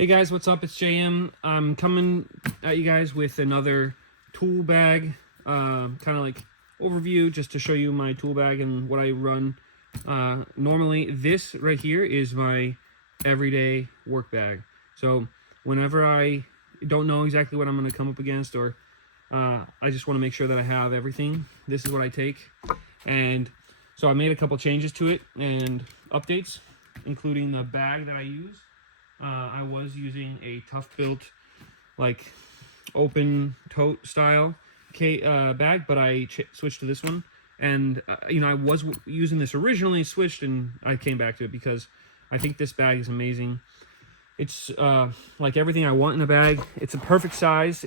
Hey guys, what's up? It's JM. I'm coming at you guys with another tool bag, kind of like overview, just to show you my tool bag and what I run. Normally, this right here is my everyday work bag. So whenever I don't know exactly what I'm going to come up against, or I just want to make sure that I have everything, this is what I take. And so I made a couple changes to it and updates, including the bag that I use. I was using a tough built, like open tote style bag, but I switched to this one. And I was using this originally, switched, and I came back to it because I think this bag is amazing. It's like everything I want in a bag. It's a perfect size.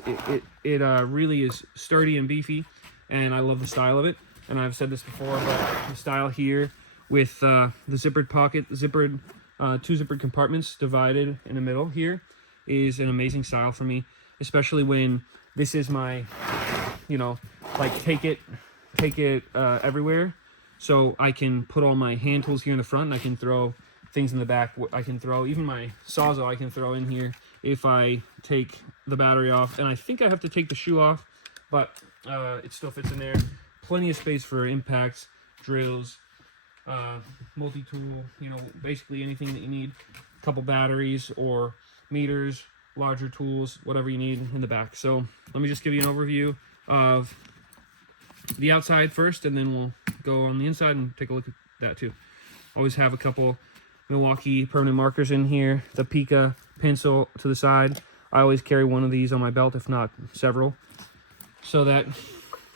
It really is sturdy and beefy, and I love the style of it. And I've said this before, but the style here with the zippered pocket, two zippered compartments divided in the middle here is an amazing style for me, especially when this is my, like take it everywhere. So I can put all my hand tools here in the front, and I can throw things in the back. I can throw even my Sawzall I can throw in here if I take the battery off. And I think I have to take the shoe off, but it still fits in there. Plenty of space for impacts, drills, multi-tool, basically anything that you need. A couple batteries or meters, larger tools, whatever you need in the back. So let me just give you an overview of the outside first, and then we'll go on the inside and take a look at that too. Always have a couple Milwaukee permanent markers in here, the Pica pencil to the side. I always carry one of these on my belt, if not several, so that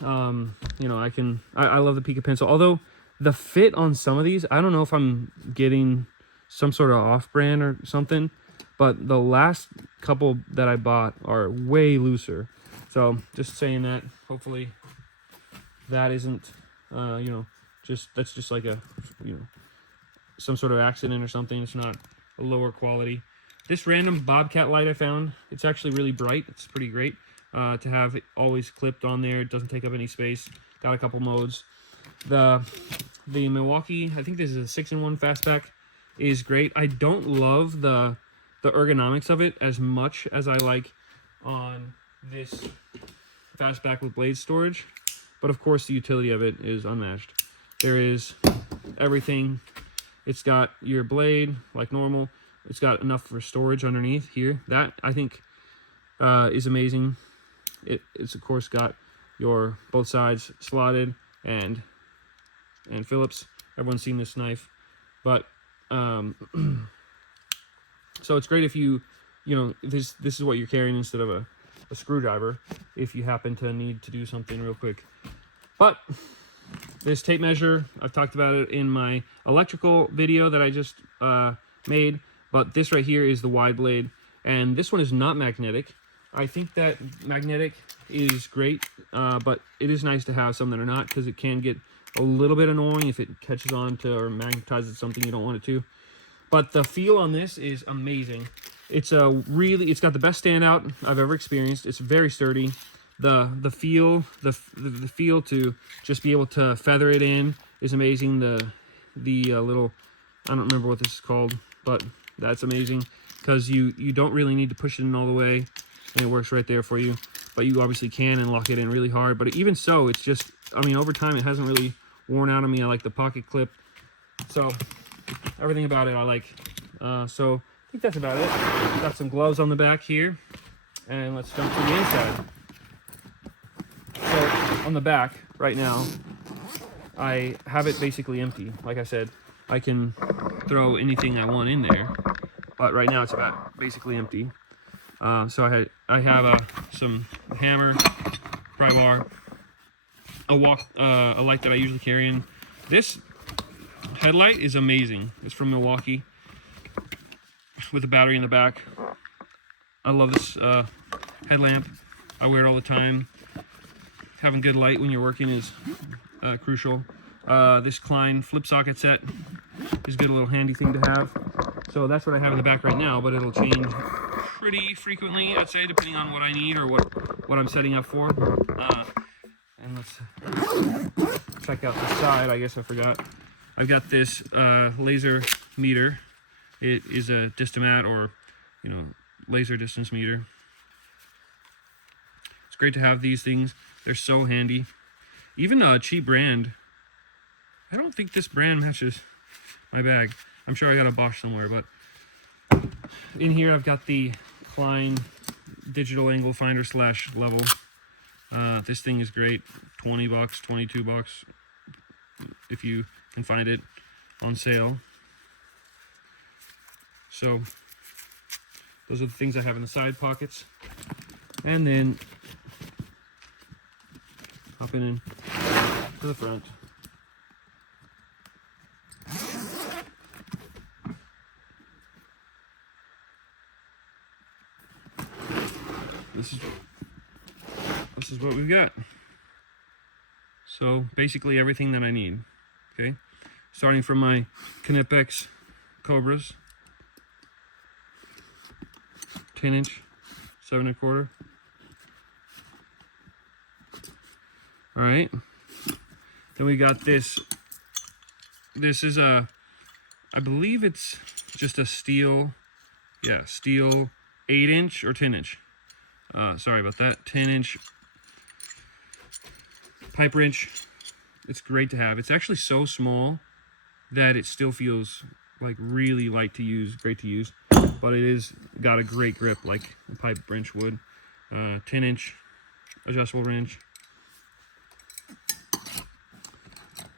I love the Pica pencil. Although the fit on some of these, I don't know if I'm getting some sort of off-brand or something, but the last couple that I bought are way looser. So just saying that, hopefully that isn't, that's just like a, some sort of accident or something. It's not a lower quality. This random Bobcat light I found, it's actually really bright. It's pretty great to have it always clipped on there. It doesn't take up any space. Got a couple modes. The Milwaukee, I think this is a 6-in-1 fastback, is great. I don't love the ergonomics of it as much as I like on this fastback with blade storage, but of course the utility of it is unmatched. There is everything. It's got your blade like normal. It's got enough for storage underneath here. That I think is amazing. It's of course got your both sides slotted and Phillips. Everyone's seen this knife, but so it's great if this is what you're carrying instead of a screwdriver if you happen to need to do something real quick. But this tape measure, I've talked about it in my electrical video that I just made, but this right here is the wide blade, and this one is not magnetic. I think that magnetic is great, but it is nice to have some that are not, because it can get a little bit annoying if it catches on to or magnetizes something you don't want it to. But the feel on this is amazing. It's got the best standout I've ever experienced. It's very sturdy. The feel to just be able to feather it in is amazing. The little, I don't remember what this is called, but that's amazing because you don't really need to push it in all the way, and it works right there for you. But you obviously can and lock it in really hard. But even so, it's just, over time it hasn't really worn out on me. I like the pocket clip. So everything about it I like. So I think that's about it. Got some gloves on the back here, and let's jump to the inside. So on the back right now, I have it basically empty. Like I said, I can throw anything I want in there, but right now it's about basically empty. So I have some hammer, pry bar, a light that I usually carry in. This headlight is amazing. It's from Milwaukee with a battery in the back. I love this headlamp. I wear it all the time. Having good light when you're working is crucial. This Klein flip socket set is a good little handy thing to have. So that's what I have in the back right now, but it'll change pretty frequently, I'd say, depending on what I need or what I'm setting up for. And let's check out the side. I guess I forgot. I've got this laser meter. It is a Distomat or laser distance meter. It's great to have these things. They're so handy. Even a cheap brand. I don't think this brand matches my bag. I'm sure I got a Bosch somewhere, but in here I've got the Klein digital angle finder slash level. This thing is great. 20 bucks, 22 bucks if you can find it on sale. So those are the things I have in the side pockets. And then hopping in to the front. This is what we've got. So basically everything that I need. Okay, starting from my Knipex Cobras, 10-inch, 7 1/4. All right. Then we got this. This is a, I believe it's just a steel, yeah, steel 8-inch or 10-inch. Sorry about that. 10-inch pipe wrench. It's great to have. It's actually so small that it still feels like really light to use, great to use, but it is got a great grip like a pipe wrench would. 10-inch adjustable wrench.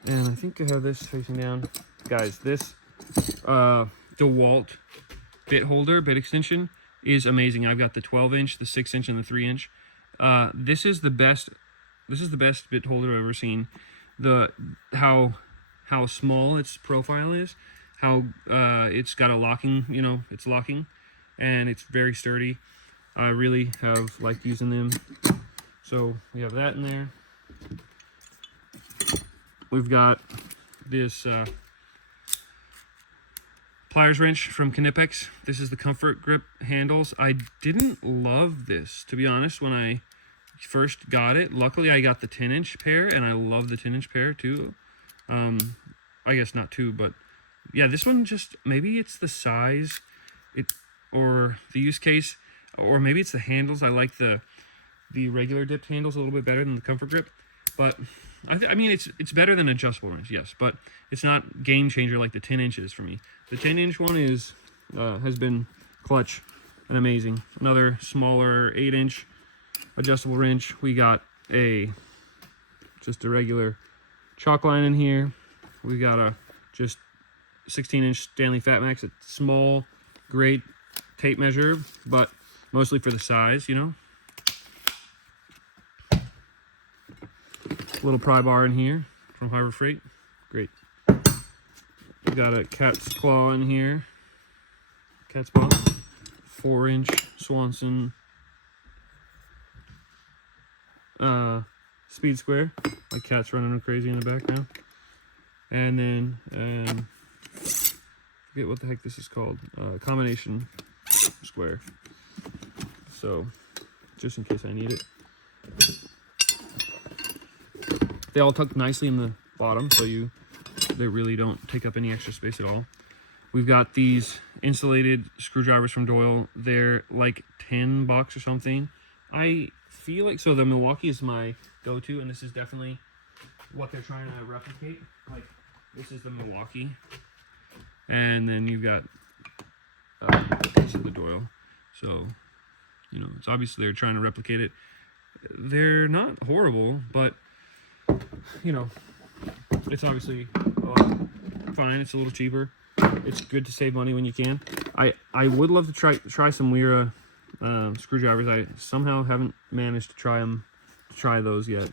And I think I have this facing down. Guys, this DeWalt bit holder, bit extension is amazing. I've got the 12-inch, the 6-inch, and the 3-inch. This is the best bit holder I've ever seen. How small its profile is, how it's got a locking, you know, it's locking, and it's very sturdy. I really have liked using them. So we have that in there. We've got this pliers wrench from Knipex. This is the Comfort Grip handles. I didn't love this, to be honest, when I first got it. Luckily, I got the 10-inch pair, and I love the 10-inch pair too. I guess not two, but yeah, this one just, maybe it's the size, or the use case, or maybe it's the handles. I like the regular dipped handles a little bit better than the Comfort Grip, but I mean, it's better than adjustable wrench, yes, but it's not game changer like the 10 inches for me. The 10-inch one is has been clutch and amazing. Another smaller 8-inch adjustable wrench. We got just a regular chalk line in here. We got a just 16-inch Stanley Fat Max. It's small, great tape measure, but mostly for the size, you know. Little pry bar in here from Harbor Freight. Great. We got a cat's claw in here. Cat's paw. 4-inch Swanson speed square. My cat's running crazy in the back now. And then forget what the heck this is called. Combination square. So just in case I need it. They all tuck nicely in the bottom, so they really don't take up any extra space at all. We've got these insulated screwdrivers from Doyle. They're like 10 bucks or something. I feel like, so the Milwaukee is my go-to, and this is definitely what they're trying to replicate. Like, this is the Milwaukee. And then you've got this is the Doyle. So, you know, it's obviously they're trying to replicate it. They're not horrible, but you know, it's obviously fine. It's a little cheaper. It's good to save money when you can. I would love to try some Wera screwdrivers. I somehow haven't managed to try those yet,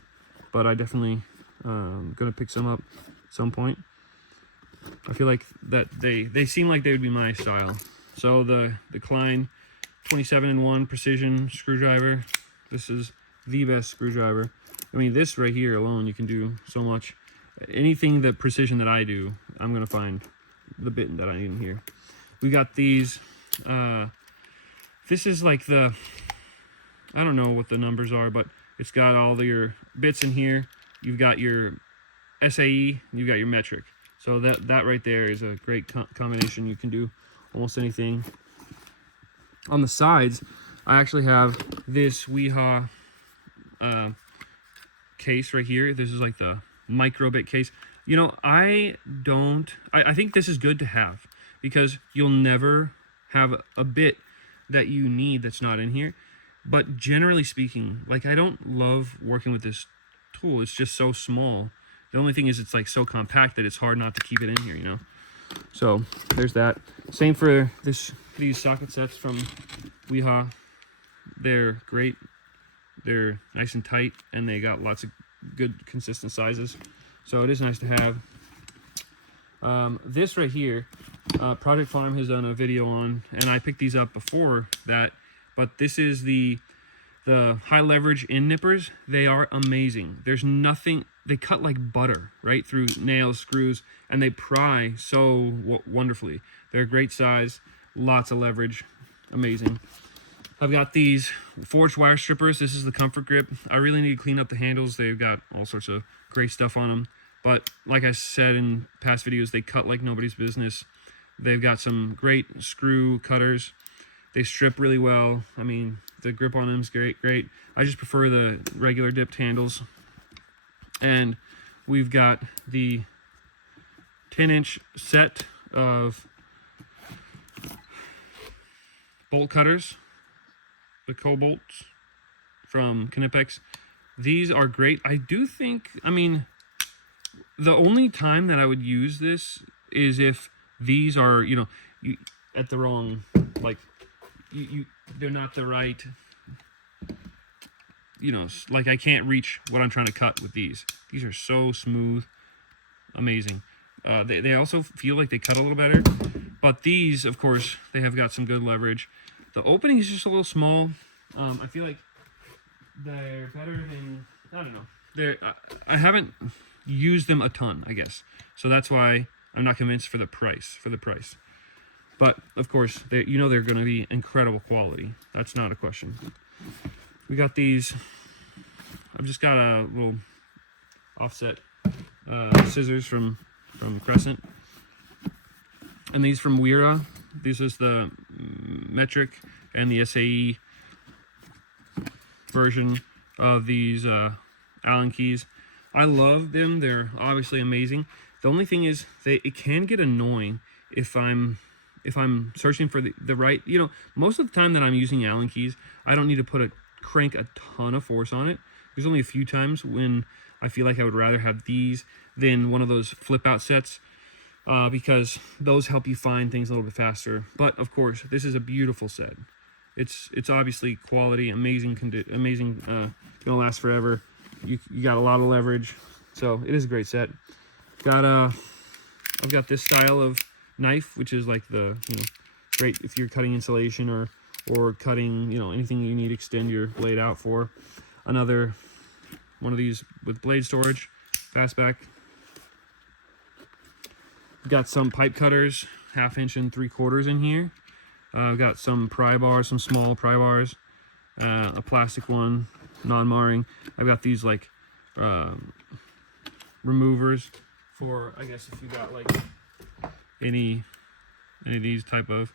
but I definitely gonna pick some up at some point. I feel like that they seem like they would be my style. So the Klein 27-in-1 precision screwdriver. This is the best screwdriver. I mean, this right here alone, you can do so much. Anything that precision that I do, I'm gonna find the bit that I need in here. We got these. This is like the, I don't know what the numbers are, but it's got all your bits in here. You've got your SAE, you've got your metric. So that right there is a great combination. You can do almost anything. On the sides, I actually have this Weehaw case right here. This is like the micro bit case. You know, I think this is good to have, because you'll never have a bit that you need that's not in here. But generally speaking, like, I don't love working with this tool. It's just so small. The only thing is it's like so compact that it's hard not to keep it in here, you know. So there's that. Same for these socket sets from Weehaw. They're great. They're nice and tight, and they got lots of good consistent sizes. So it is nice to have. This right here, Project Farm has done a video on, and I picked these up before that, but this is the high leverage in nippers. They are amazing. There's nothing, they cut like butter right through nails, screws, and they pry so wonderfully. They're a great size, lots of leverage, amazing. I've got these forged wire strippers. This is the Comfort Grip. I really need to clean up the handles. They've got all sorts of great stuff on them. But like I said in past videos, they cut like nobody's business. They've got some great screw cutters. They strip really well. I mean, the grip on them is great. I just prefer the regular dipped handles. And we've got the 10-inch set of bolt cutters, the Cobolts from Knipex. These are great. I do think, I mean, the only time that I would use this is if these are, you know, at the wrong, like, they're not the right, you know, like I can't reach what I'm trying to cut with these. These are so smooth, amazing. They also feel like they cut a little better, but these, of course, they have got some good leverage. The opening is just a little small. I feel like they're better than, I don't know. I haven't used them a ton, I guess. So that's why I'm not convinced for the price. But of course, you know, they're going to be incredible quality. That's not a question. We got these. I've just got a little offset scissors from Crescent, and these from Wera. This is the metric and the SAE version of these Allen keys. I love them. They're obviously amazing. The only thing is it can get annoying if I'm searching for the right, you know, most of the time that I'm using Allen keys, I don't need to crank a ton of force on it. There's only a few times when I feel like I would rather have these than one of those flip out sets, because those help you find things a little bit faster. But of course, this is a beautiful set. It's obviously quality, amazing, gonna last forever. You got a lot of leverage, so it is a great set. I've got this style of knife, which is like the, you know, great if you're cutting insulation or cutting, you know, anything you need to extend your blade out for. Another one of these with blade storage, fastback. Got some pipe cutters, 1/2 inch and 3/4 in here. I've got some pry bars, some small pry bars, a plastic one, non-marring. I've got these like removers for, I guess, if you got like any of these type of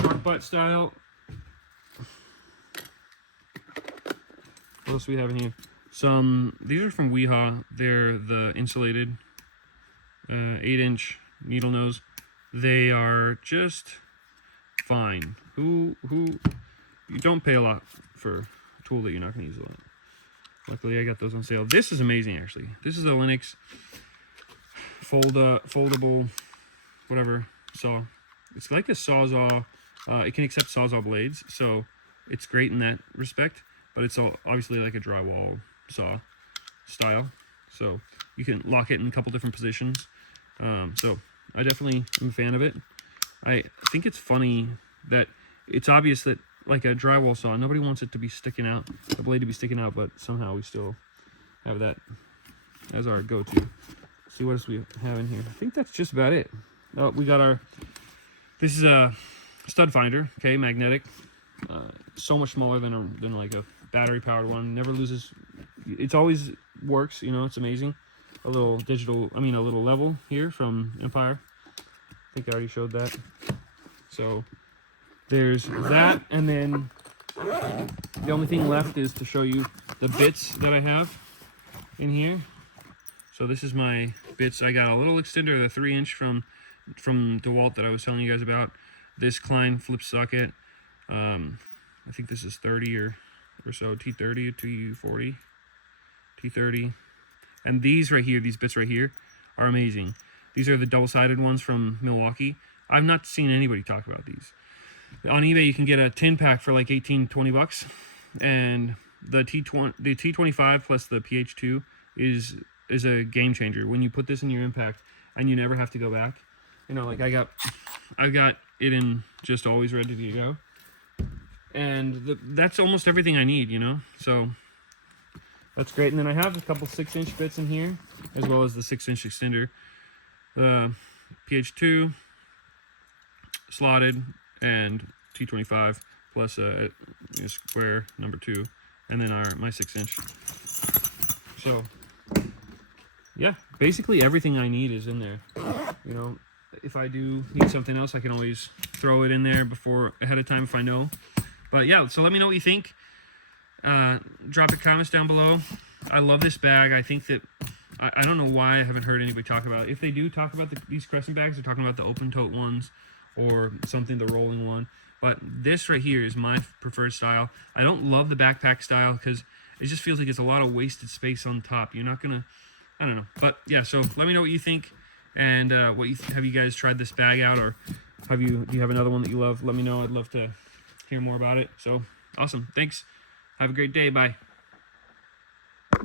shark butt style. What else do we have in here? These are from Weehaw. They're the insulated 8-inch needle nose. They are just fine. You don't pay a lot for a tool that you're not going to use a lot. Luckily, I got those on sale. This is amazing, actually. This is a Linux foldable, whatever, saw. It's like a Sawzall. It can accept Sawzall blades, so it's great in that respect. But it's obviously like a drywall saw style, so you can lock it in a couple different positions. So I definitely am a fan of it. I think it's funny that it's obvious that, like a drywall saw, nobody wants it to be sticking out, the blade to be sticking out, but somehow we still have that as our go-to. Let's see what else we have in here. I think that's just about it. Oh, we got this is a stud finder, okay, magnetic. So much smaller than like a battery powered one. Never loses. It's always works, you know. It's amazing. A little a little level here from Empire. I think I already showed that. So there's that, and then the only thing left is to show you the bits that I have in here. So this is my bits. I got a little extender, the 3-inch from DeWalt that I was telling you guys about. This Klein flip socket. I think this is 30 or so, T30 or T40, T30. And these right here, these bits right here, are amazing. These are the double-sided ones from Milwaukee. I've not seen anybody talk about these. On eBay, you can get a 10-pack for like 18-20 bucks. And the T25 plus the PH2 is a game changer. When you put this in your impact and you never have to go back. You know, like I've got it in just always ready to go. And that's almost everything I need, you know? So that's great. And then I have a couple 6-inch bits in here, as well as the 6-inch extender. The PH2 slotted and T25 plus a square number 2, and then my 6-inch. So yeah, basically everything I need is in there. You know, if I do need something else, I can always throw it in there ahead of time if I know. But yeah, so let me know what you think. Drop your comments down below. I love this bag. I think that I don't know why I haven't heard anybody talk about it. If they do talk about these crescent bags, they're talking about the open tote ones or something, the rolling one. But this right here is my preferred style. I don't love the backpack style because it just feels like it's a lot of wasted space on top. You're not gonna, I don't know. But yeah, so let me know what you think, and have you guys tried this bag out, or do you have another one that you love? Let me know. I'd love to hear more about it. So awesome. Thanks. Have a great day. Bye.